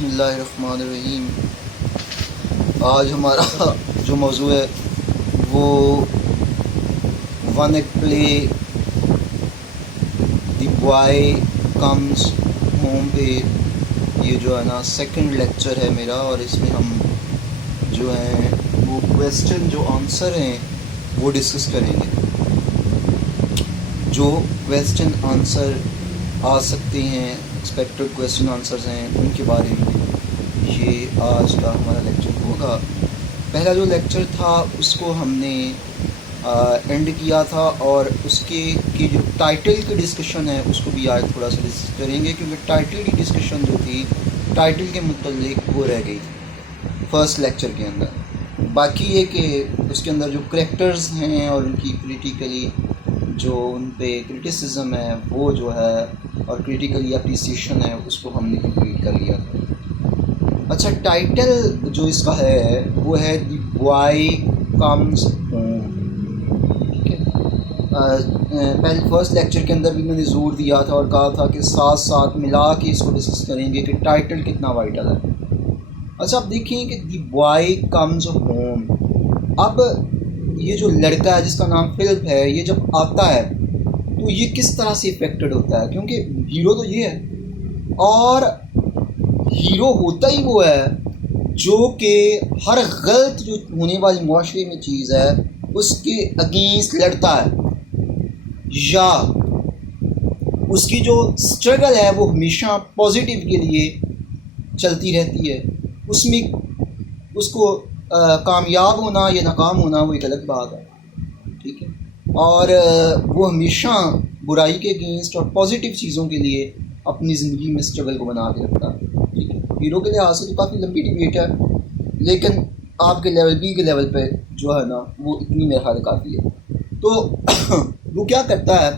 بسم اللہ الرحمن الرحیم۔ آج ہمارا جو موضوع ہے وہ ون ایک پلے دی بوائے کمز ہوم پہ یہ جو ہے نا سیکنڈ لیکچر ہے میرا، اور اس میں ہم جو ہیں وہ کویسچن جو آنسر ہیں وہ ڈسکس کریں گے۔ جو کویسچن آنسر آ سکتے ہیں، ایکسپیکٹڈ کویسچن آنسرز ہیں، ان کے بارے میں یہ آج کا ہمارا لیکچر ہوگا۔ پہلا جو لیکچر تھا اس کو ہم نے اینڈ کیا تھا، اور اس کی جو ٹائٹل کی ڈسکشن ہے اس کو بھی آج تھوڑا سا ڈسکس کریں گے، کیونکہ ٹائٹل کی ڈسکشن جو تھی ٹائٹل کے متعلق وہ رہ گئی تھی فرسٹ لیکچر کے اندر۔ باقی یہ کہ اس کے اندر جو کریکٹرز ہیں اور ان کی کریٹیکلی جو ان پہ کرٹیسزم ہے وہ جو ہے، اور کریٹیکلی اپریسیشن ہے، اس کو ہم نے کمپلیٹ کر لیا تھا۔ اچھا، ٹائٹل جو اس کا ہے وہ ہے دی بوائے کمز ہوم، ٹھیک ہے۔ پہلے فرسٹ لیکچر کے اندر بھی میں نے زور دیا تھا اور کہا تھا کہ ساتھ ساتھ ملا کے اس کو ڈسکس کریں گے کہ ٹائٹل کتنا وائٹل ہے۔ اچھا، اب دیکھیں کہ دی بوائے کمز ہوم، اب یہ جو لڑکا ہے جس کا نام فلپ ہے، یہ جب آتا ہے تو یہ کس طرح سے افیکٹڈ ہوتا ہے، کیونکہ ہیرو تو یہ ہے، اور ہیرو ہوتا ہی وہ ہے جو کہ ہر غلط جو ہونے والی معاشرے میں چیز ہے اس کے اگینسٹ لڑتا ہے، یا اس کی جو سٹرگل ہے وہ ہمیشہ پازیٹیو کے لیے چلتی رہتی ہے۔ اس میں اس کو کامیاب ہونا یا ناکام ہونا وہ ایک الگ بات ہے، ٹھیک ہے، اور وہ ہمیشہ برائی کے اگینسٹ اور پازیٹیو چیزوں کے لیے اپنی زندگی میں اسٹرگل کو بنا کے رکھتا ہے، ٹھیک ہے۔ ہیرو کے لحاظ سے تو کافی لمبی ڈبیٹ ہے، لیکن آپ کے لیول بی کے لیول پہ جو ہے نا وہ اتنی میرے خیال کافی ہے۔ تو وہ کیا کرتا ہے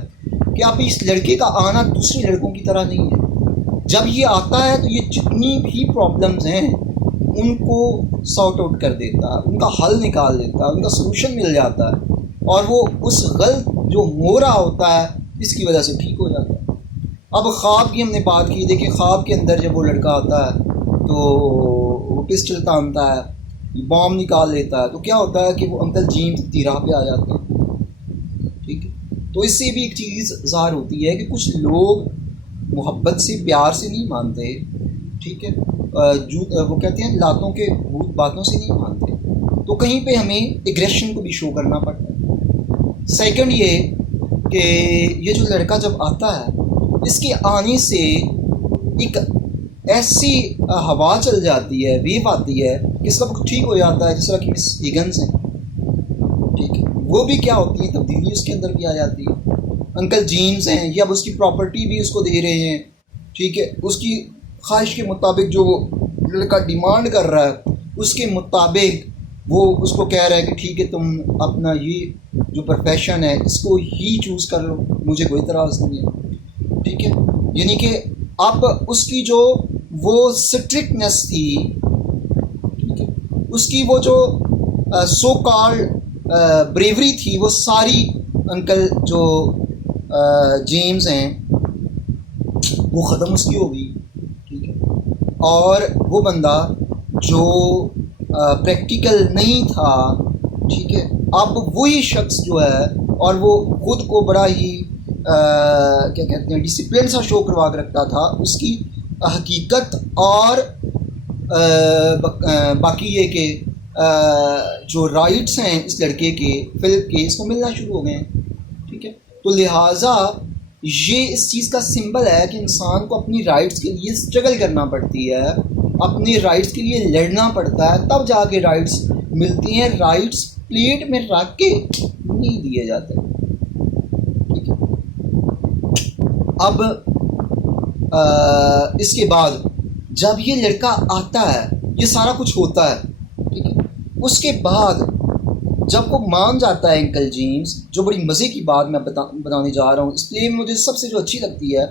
کہ اب اس لڑکے کا آنا دوسرے لڑکوں کی طرح نہیں ہے۔ جب یہ آتا ہے تو یہ جتنی بھی پرابلمز ہیں ان کو سارٹ آؤٹ کر دیتا ہے، ان کا حل نکال دیتا ہے، ان کا سلوشن مل جاتا ہے، اور وہ اس غلط جو ہو رہا ہوتا ہے اس کی وجہ سے ٹھیک ہو جاتا ہے۔ اب خواب کی ہم نے بات کی، دیکھیں خواب کے اندر جب وہ لڑکا آتا ہے تو وہ پسٹل تانتا ہے، بام نکال لیتا ہے، تو کیا ہوتا ہے کہ وہ انکل جیمز کی راہ پہ آ جاتے ہیں، ٹھیک ہے۔ تو اس سے بھی ایک چیز ظاہر ہوتی ہے کہ کچھ لوگ محبت سے پیار سے نہیں مانتے، ٹھیک ہے، وہ کہتے ہیں لاتوں کے بھوت باتوں سے نہیں مانتے، تو کہیں پہ ہمیں ایگریشن کو بھی شو کرنا پڑتا ہے۔ سیکنڈ یہ کہ یہ جو لڑکا جب آتا ہے اس کے آنے سے ایک ایسی ہوا چل جاتی ہے، ویو آتی ہے کہ سب کچھ ٹھیک ہو جاتا ہے، جس طرح کہ مس ہگنس ہیں، ٹھیک ہے، وہ بھی کیا ہوتی ہے تبدیلی اس کے اندر بھی آ جاتی ہے۔ انکل جیمز ہیں، یہ اب اس کی پراپرٹی بھی اس کو دے رہے ہیں، ٹھیک ہے، اس کی خواہش کے مطابق جو وہ لڑکا ڈیمانڈ کر رہا ہے اس کے مطابق وہ اس کو کہہ رہا ہے کہ ٹھیک ہے تم اپنا یہ جو پروفیشن ہے اس کو ہی چوز کر لو، مجھے کوئی اعتراض نہیں ہے، ٹھیک ہے۔ یعنی کہ اب اس کی جو وہ سٹرکٹنس تھی، ٹھیک ہے، اس کی وہ جو سو کالڈ بریوری تھی، وہ ساری انکل جو جیمز ہیں وہ ختم اس کی ہو گئی، ٹھیک ہے، اور وہ بندہ جو پریکٹیکل نہیں تھا، ٹھیک ہے، اب وہی شخص جو ہے اور وہ خود کو بڑا ہی کیا کہتے ہیں ڈسپلن سا شو کروا کے رکھتا تھا، اس کی حقیقت اور باقی یہ کہ جو رائٹس ہیں اس لڑکے کے فلپ کے اس کو ملنا شروع ہو گئے ہیں، ٹھیک ہے۔ تو لہٰذا یہ اس چیز کا سمبل ہے کہ انسان کو اپنی رائٹس کے لیے اسٹرگل کرنا پڑتی ہے، اپنے رائٹس کے لیے لڑنا پڑتا ہے، تب جا کے رائٹس ملتی ہیں۔ رائٹس پلیٹ میں رکھ کے نہیں دیے جاتے، ٹھیک ہے۔ اب اس کے بعد جب یہ لڑکا آتا ہے، یہ سارا کچھ ہوتا ہے، ٹھیک ہے، اس کے بعد جب وہ مان جاتا ہے انکل جیمز، جو بڑی مزے کی بات میں بتانے جا رہا ہوں، اس لیے مجھے سب سے جو اچھی لگتی ہے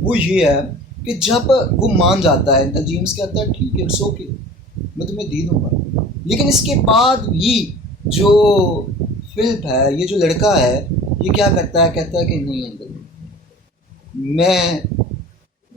وہ یہ ہے کہ جب وہ مان جاتا ہے انکل جیمز کہتا ہے ٹھیک ہے اٹس اوکے میں تمہیں دے دوں گا، لیکن اس کے بعد یہ جو فلپ ہے، یہ جو لڑکا ہے، یہ کیا کرتا ہے، کہتا ہے کہ نہیں انکل میں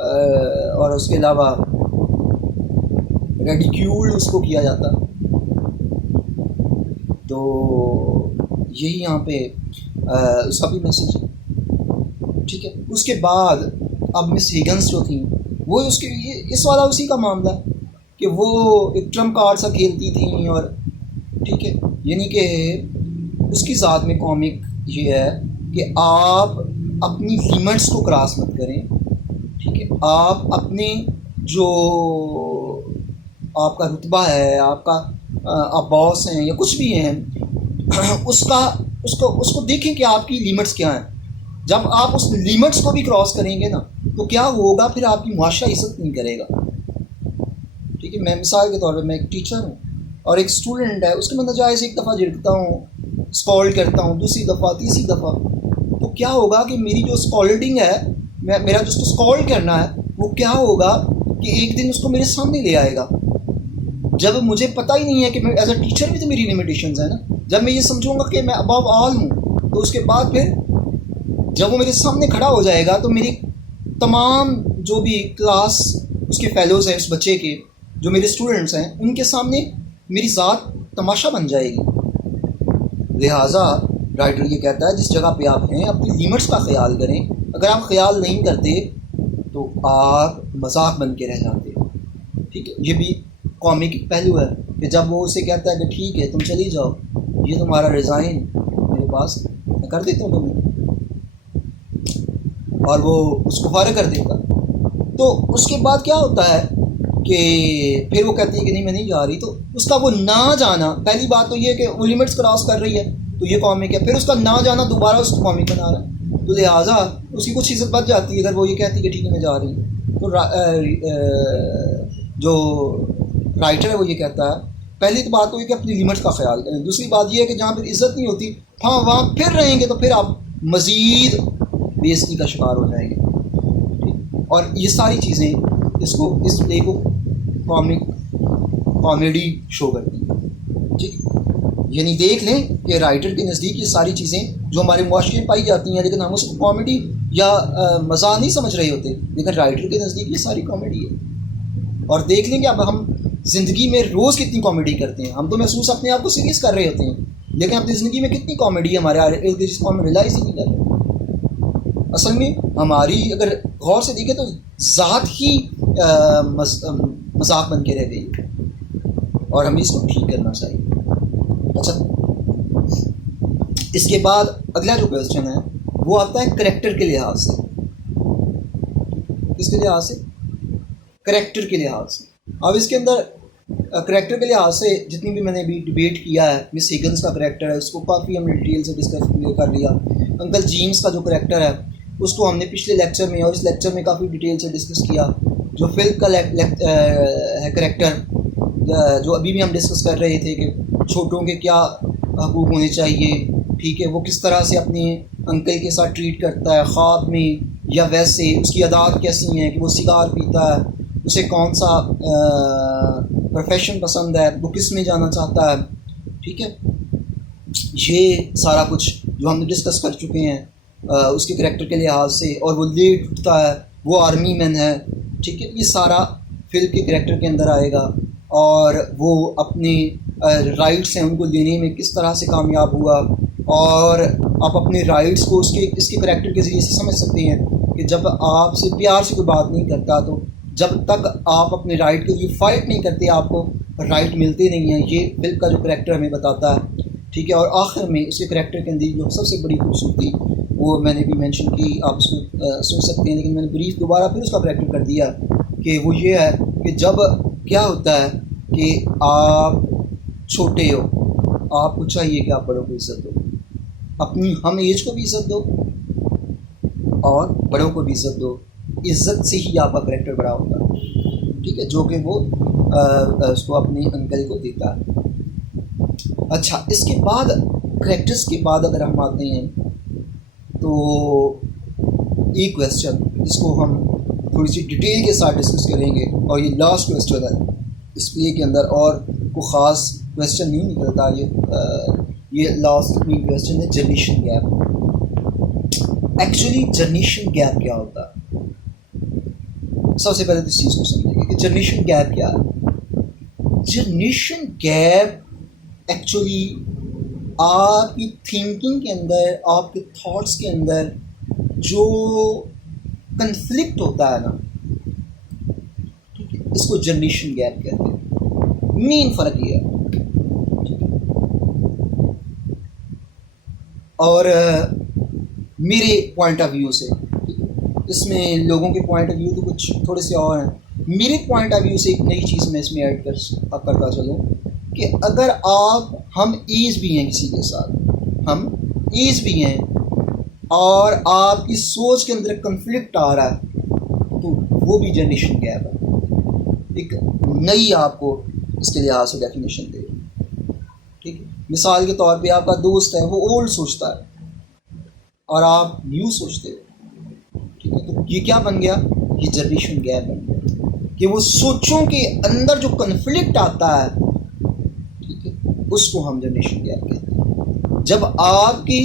اور اس کے علاوہ ریڈیکیول اس کو کیا جاتا. تو یہی یہاں پہ اس کا بھی میسج ہے. ٹھیک ہے. اس کے بعد اب مس ہگنس جو تھیں وہ اس والا اسی کا معاملہ ہے کہ وہ ایک ٹرمپ کارڈ سا کھیلتی تھیں. اور ٹھیک ہے, یعنی کہ اس کی ذات میں کامک یہ ہے کہ آپ اپنی لیمٹس کو کراس مت کریں. ٹھیک ہے, آپ اپنے جو آپ کا رتبہ ہے, آپ باس ہیں یا کچھ بھی ہیں, اس کو دیکھیں کہ آپ کی لیمٹس کیا ہیں. جب آپ اس لیمٹس کو بھی کراس کریں گے نا تو کیا ہوگا, پھر آپ کی معاشرہ عزت نہیں کرے گا. ٹھیک ہے, میں مثال کے طور پہ میں ایک ٹیچر ہوں اور ایک اسٹوڈنٹ ہے, اس کے میں ناجائز ایک دفعہ جھڑکتا ہوں, اسکالڈ کرتا ہوں, دوسری دفعہ تیسری دفعہ, تو کیا ہوگا کہ میری جو اسکالڈنگ ہے, میرا جو اس کو اسکالڈ کرنا ہے وہ کیا ہوگا کہ ایک دن اس کو میرے سامنے لے آئے گا. جب مجھے پتہ ہی نہیں ہے کہ میں ایز اے ٹیچر بھی تو میری لمیٹیشنز ہیں نا, جب میں یہ سمجھوں گا کہ میں ابو آل ہوں, تو اس کے بعد پھر جب وہ میرے سامنے کھڑا ہو جائے گا تو میری تمام جو بھی کلاس اس کے فیلوز ہیں, اس بچے کے جو میرے اسٹوڈنٹس ہیں, ان کے سامنے میری ذات تماشا بن جائے گی. لہٰذا رائٹر یہ کہتا ہے جس جگہ پہ آپ ہیں اپنی لیمٹس کا خیال کریں. اگر آپ خیال نہیں کرتے تو آپ مذاق بن کے رہ جاتے. ٹھیک ہے, یہ بھی کامک پہلو ہے کہ جب وہ اسے کہتا ہے کہ ٹھیک ہے تم چلی جاؤ, یہ تمہارا ریزائن میرے پاس میں کر دیتا ہوں تمہیں, اور وہ اس کو فارغ کر دیتا. تو اس کے بعد کیا ہوتا ہے کہ پھر وہ کہتی ہے کہ نہیں میں نہیں جا رہی. تو اس کا وہ نہ جانا, پہلی بات تو یہ کہ وہ لمٹس کراس کر رہی ہے تو یہ کامک ہے. پھر اس کا نہ جانا دوبارہ اس کو کامک بنا رہا ہے, تو لہٰذا اس کی کچھ عزت بچ جاتی ہے اگر وہ یہ کہتی ہے کہ ٹھیک ہے میں جا رہی ہوں. تو جو رائٹر ہے وہ یہ کہتا ہے پہلی تو بات تو یہ کہ اپنی لیمٹس کا خیال کریں. دوسری بات یہ ہے کہ جہاں پھر عزت نہیں ہوتی, ہاں وہاں پھر رہیں گے تو پھر آپ مزید بےعزتی کا شکار ہو جائیں گے. اور یہ ساری چیزیں اس پلے کو کامیڈی شو کرتی ہیں. ٹھیک, یعنی دیکھ لیں کہ رائٹر کے نزدیک یہ ساری چیزیں جو ہمارے معاشرے میں پائی جاتی ہیں لیکن ہم اس کو کامیڈی یا مزاح نہیں سمجھ رہے ہوتے, لیکن رائٹر کے نزدیک یہ ساری کامیڈی ہے. اور دیکھ لیں کہ اب ہم زندگی میں روز کتنی کامیڈی کرتے ہیں. ہم تو محسوس اپنے آپ کو سیریس کر رہے ہوتے ہیں, لیکن اپنی زندگی میں کتنی کامیڈی ہے ہمارے, جس کو ہم ریلائز ہی نہیں کر رہے. اصل میں ہماری اگر غور سے دیکھیں تو ذات ہی مذاق بن کے رہ گئی, اور ہمیں اس کو ٹھیک کرنا چاہیے. اچھا, اس کے بعد اگلا جو کویسچن ہے وہ آتا ہے کریکٹر کے لحاظ سے. کس کے لحاظ سے؟ کریکٹر کے لحاظ سے. اب اس کے اندر کریکٹر کے لحاظ سے جتنی بھی میں نے ابھی ڈیبیٹ کیا ہے, مس ہگنس کا کریکٹر ہے اس کو کافی ہم نے ڈیٹیل سے ڈسکس کر لیا. انکل جیمس کا جو کریکٹر ہے اس کو ہم نے پچھلے لیکچر میں اور اس لیکچر میں کافی ڈیٹیل سے ڈسکس کیا. جو فلپ کا ہے کریکٹر, جو ابھی بھی ہم ڈسکس کر رہے تھے کہ چھوٹوں کے کیا حقوق ہونے چاہیے. ٹھیک ہے, وہ کس طرح سے اپنے انکل کے ساتھ ٹریٹ کرتا ہے, خواب میں یا ویسے, اس کی عادات کیسی ہیں کہ وہ سگار پیتا ہے, اسے کون سا پروفیشن پسند ہے, وہ کس میں جانا چاہتا ہے. ٹھیک ہے, یہ سارا کچھ جو ہم نے ڈسکس کر چکے ہیں اس کے کریکٹر کے لحاظ سے. اور وہ لیٹ اٹھتا ہے, وہ آرمی مین ہے. ٹھیک ہے, یہ سارا فلم کے کریکٹر کے اندر آئے گا. اور وہ اپنے رائٹس ہیں ان کو لینے میں کس طرح سے کامیاب ہوا, اور آپ اپنے رائٹس کو اس کے کریکٹر کے ذریعے سے سمجھ سکتے ہیں کہ جب آپ سے پیار سے کوئی بات نہیں کرتا تو جب تک آپ اپنے رائٹ کے لیے فائٹ نہیں کرتے آپ کو رائٹ ملتے نہیں ہیں. یہ فلم کا جو کریکٹر ہمیں بتاتا ہے. ٹھیک ہے, اور آخر میں اس کے کریکٹر کے اندر جو سب سے بڑی خوبصورتی وہ میں نے بھی مینشن کی, آپ اس کو سن سکتے ہیں, لیکن میں نے بریف دوبارہ پھر اس کا کریکٹر کر دیا کہ وہ یہ ہے کہ جب کیا ہوتا ہے کہ آپ چھوٹے ہو, آپ کو چاہیے کہ آپ بڑوں کو عزت دو, اپنی ہم ایج کو بھی عزت دو اور بڑوں کو بھی عزت دو. عزت سے ہی آپ کا کریکٹر بڑا ہوتا ہے. ٹھیک ہے, جو کہ وہ اس کو اپنے انکل کو دیتا ہے. اچھا, اس کے بعد کریکٹرز کے بعد اگر ہم آتے ہیں تو ایک کویسچن جس کو ہم تھوڑی سی ڈیٹیل کے ساتھ ڈسکس کریں گے, اور یہ لاسٹ کویسچن ہے اس پلے کے اندر, اور کوئی خاص کویسچن نہیں نکلتا. یہ لاسٹ مین کویسچن ہے generation gap. Actually generation gap کیا ہوتا ہے؟ سب سے پہلے تو اس چیز کو سمجھیں گے کہ جنریشن گیپ کیا ہے. جنریشن گیپ ایکچولی آپ کی تھنکنگ کے اندر، آپ کے تھاٹس کے اندر جو کنفلکٹ ہوتا ہے نا، اس کو جنریشن گیپ کہتے ہیں. مین فرق یہ ہے. اور میرے پوائنٹ آف ویو سے، اس میں لوگوں کے پوائنٹ آف ویو تو کچھ تھوڑے سے اور ہیں. میرے پوائنٹ آف ویو سے ایک نئی چیز میں اس میں ایڈ کرتا چلوں کہ اگر ہم ایز بھی ہیں کسی کے ساتھ، ہم ایز بھی ہیں اور آپ کی سوچ کے اندر کنفلکٹ آ رہا ہے تو وہ بھی جنریشن گیپ ہے. ایک نئی آپ کو اس کے لحاظ سے ڈیفینیشن دے رہی. ٹھیک ہے، مثال کے طور پہ آپ کا دوست ہے، وہ اولڈ سوچتا ہے اور آپ نیو سوچتے ہو. ٹھیک ہے، تو یہ کیا بن گیا؟ یہ جنریشن گیپ بن گیا کہ وہ سوچوں کے اندر جو کنفلکٹ آتا ہے، ٹھیک ہے، اس کو ہم جنریشن گیپ کہتے ہیں. جب آپ کی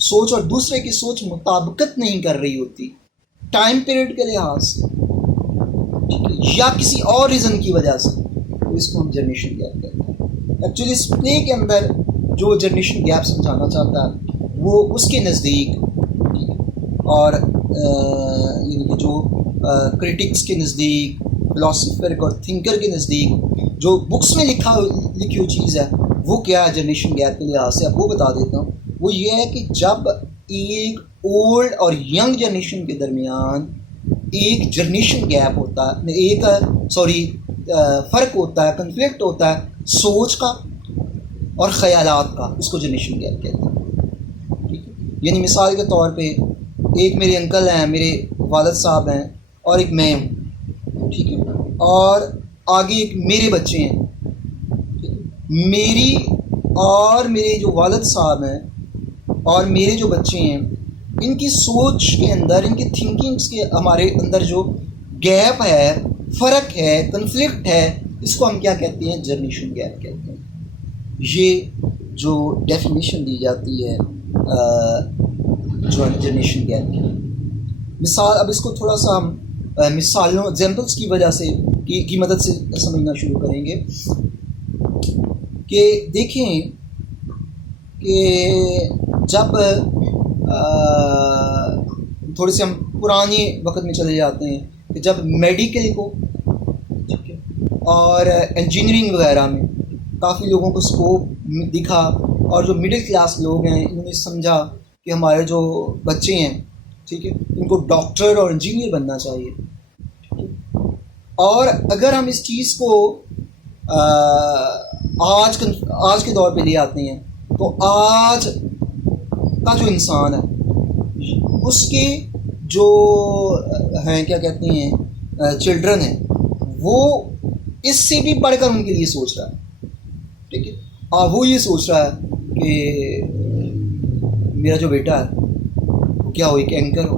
سوچ اور دوسرے کی سوچ مطابقت نہیں کر رہی ہوتی ٹائم پیریڈ کے لحاظ سے، ٹھیک ہے، یا کسی اور ریزن کی وجہ سے، تو اس کو ہم جنریشن گیپ کہتے ہیں. ایکچولی اس پلے کے اندر جو جنریشن گیپ سمجھانا چاہتا ہے وہ اس کے نزدیک، ٹھیک ہے، اور یعنی کہ جو کرٹکس کے نزدیک، فلاسفر اور تھنکر کے نزدیک جو بکس میں لکھی ہوئی چیز ہے وہ کیا ہے جنریشن گیپ کے لحاظ سے، اب وہ بتا دیتا ہوں. وہ یہ ہے کہ جب ایک اولڈ اور ینگ جنریشن کے درمیان ایک جنریشن گیپ ہوتا ہے، فرق ہوتا ہے، کنفلکٹ ہوتا ہے سوچ کا اور خیالات کا، اس کو جنریشن گیپ کہتے ہیں. ٹھیک ہے، یعنی مثال کے طور پہ ایک میرے انکل ہیں، میرے والد صاحب ہیں، اور ایک میں ہوں. ٹھیک ہے، اور آگے ایک میرے بچے ہیں. میری اور میرے جو والد صاحب ہیں اور میرے جو بچے ہیں، ان کی سوچ کے اندر، ان کی تھنکنگس کے ہمارے اندر جو گیپ ہے، فرق ہے، کنفلکٹ ہے، اس کو ہم کیا کہتے ہیں؟ جنریشن گیپ کہتے ہیں. یہ جو ڈیفینیشن دی جاتی ہے جو جنریشن گیپ کی مثال. اب اس کو تھوڑا سا ہم مثالوں، ایگزامپلس کی وجہ سے کی مدد سے سمجھنا شروع کریں گے کہ دیکھیں کہ جب تھوڑے سے ہم پرانے وقت میں چلے جاتے ہیں کہ جب میڈیکل کو، ٹھیک ہے، اور انجینئرنگ وغیرہ میں کافی لوگوں کو اسکوپ دکھا، اور جو مڈل کلاس لوگ ہیں انہوں نے سمجھا کہ ہمارے جو بچے ہیں، ٹھیک ہے، ان کو ڈاکٹر اور انجینئر بننا چاہیے. اور اگر ہم اس چیز کو آج کے دور پہ لے آتے ہیں تو آج کا جو انسان ہے اس کے جو ہیں کیا کہتے ہیں چلڈرن ہیں، وہ اس سے بھی بڑھ کر ان کے لیے سوچ رہا ہے. ٹھیک ہے، اور وہ یہ سوچ رہا ہے کہ میرا جو بیٹا ہے وہ کیا ہو، ایک اینکر ہو،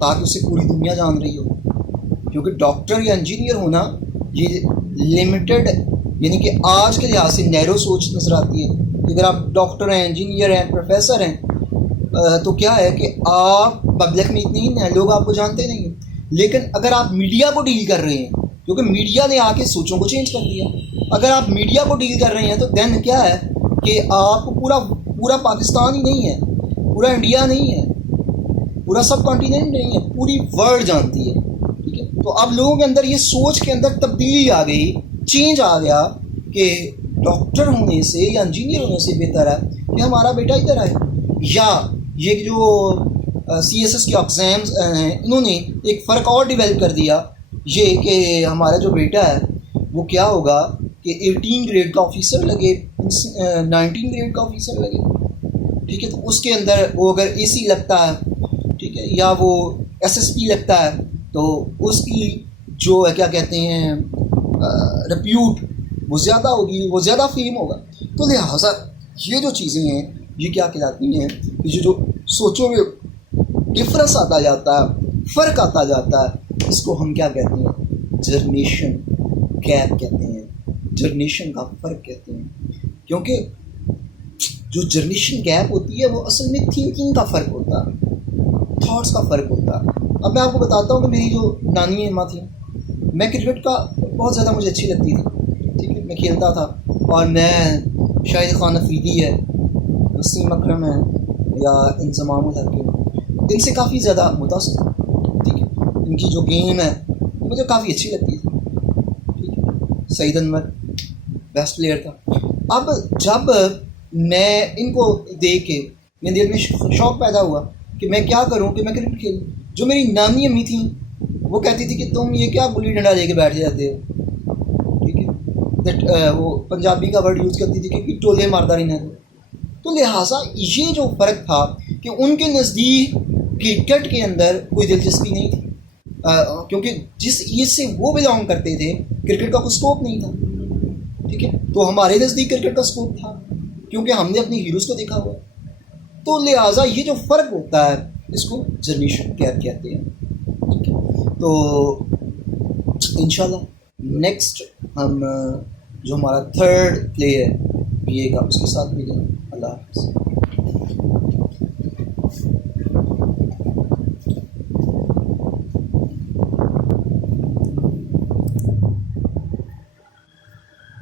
تاکہ اسے پوری دنیا جان رہی ہو. کیونکہ ڈاکٹر یا انجینئر ہونا یہ لمیٹڈ، یعنی کہ آج کے لحاظ سے نیرو سوچ نظر آتی ہے کہ اگر آپ ڈاکٹر ہیں، انجینئر ہیں، پروفیسر ہیں تو کیا ہے کہ آپ پبلک میں اتنے ہی ہیں، لوگ آپ کو جانتے نہیں ہیں. لیکن اگر آپ میڈیا کو ڈیل کر رہے ہیں، کیونکہ میڈیا نے آ کے سوچوں کو چینج کر دیا، اگر آپ میڈیا کو ڈیل کر رہے ہیں تو دین کیا ہے کہ آپ کو پورا پاکستان ہی نہیں ہے، پورا انڈیا نہیں ہے، پورا سب کانٹیننٹ نہیں ہے، پوری ورلڈ جانتی ہے. ٹھیک ہے، تو اب لوگوں کے اندر یہ سوچ کے اندر تبدیلی آ گئی، چینج آ گیا کہ ڈاکٹر ہونے سے یا انجینئر ہونے سے بہتر ہے کہ ہمارا بیٹا ادھر آئے. یا یہ جو CSS کے ایگزامز ہیں، انہوں نے ایک فرق اور ڈیولپ کر دیا، یہ کہ ہمارا جو بیٹا ہے وہ کیا ہوگا کہ 18 گریڈ کا آفیسر لگے، 19 گریڈ کا آفیسر لگے. ٹھیک ہے، تو اس کے اندر وہ اگر AC لگتا ہے، ٹھیک ہے، یا وہ SSP لگتا ہے تو اس کی جو ہے کیا کہتے ہیں ریپیوٹ وہ زیادہ ہوگی، وہ زیادہ فیم ہوگا. تو لہٰذا یہ جو چیزیں ہیں یہ کیا کہلاتی ہیں، یہ جو سوچوں میں ڈفرینس آتا جاتا ہے، فرق آتا جاتا ہے، اس کو ہم کیا کہتے ہیں؟ جنریشن گیپ کہتے ہیں، جنریشن کا فرق کہتے ہیں. کیونکہ جو جنریشن گیپ ہوتی ہے وہ اصل میں تھنکنگ کا فرق ہوتا ہے، تھاٹس کا فرق ہوتا ہے. اب میں آپ کو بتاتا ہوں کہ میری جو نانی اماں تھیں، میں کرکٹ کا بہت زیادہ مجھے اچھی لگتی تھی، ٹھیک ہے، میں کھیلتا تھا، اور میں شاہد خان افریدی ہے، وسیم اکرم ہے، یا انضمام الحق ہے، ان سے کافی زیادہ متاثر تھا، ٹھیک ہے، ان کی جو گیم ہے مجھے کافی اچھی لگتی تھی، ٹھیک ہے، سعید انور بیسٹ پلیئر تھا۔ اب جب میں ان کو دیکھ کے میرے دل میں شوق پیدا ہوا کہ میں کیا کروں کہ میں کرکٹ کھیلوں۔ جو میری نانی امی تھیں وہ کہتی تھی کہ تم یہ کیا گلی ڈنڈا لے کے بیٹھ جاتے ہو، ٹھیک ہے، وہ پنجابی کا ورڈ یوز کرتی تھی کہ ٹولے ماردہ رہنا۔ تو لہٰذا یہ جو فرق تھا کہ ان کے نزدیک کرکٹ کے اندر کوئی دلچسپی نہیں تھی، کیونکہ جس ایج سے وہ بلانگ کرتے تھے کرکٹ کا کوئی اسکوپ نہیں تھا، ٹھیک ہے، تو ہمارے نزدیک کرکٹ کا اسکوپ تھا کیونکہ ہم نے اپنی ہیروز کو دیکھا ہوا۔ تو لہٰذا یہ جو فرق ہوتا ہے اس کو جنریشن گیپ کہتے ہیں، ٹھیک ہے۔ تو انشاءاللہ نیکسٹ ہم جو ہمارا تھرڈ پلے ہے بی اے کا اس کے ساتھ ملیں گے۔ اللہ حافظ۔